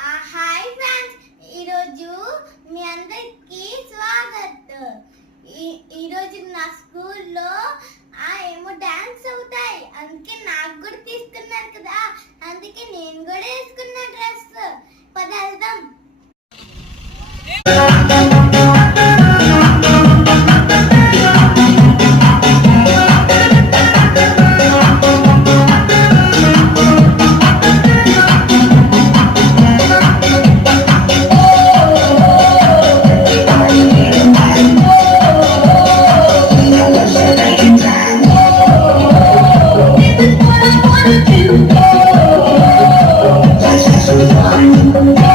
Hi friends, ఈరోజు మీ అందరికి స్వాగతం. ఈరోజు నా స్కూల్లో ఏమో డాన్స్ అవుతాయి, అందుకే నాకు కూడా తీసుకున్నారు కదా, అందుకే నేను కూడా వేసుకున్న డ్రెస్. పద వెళ్దాం. Let's have some fun.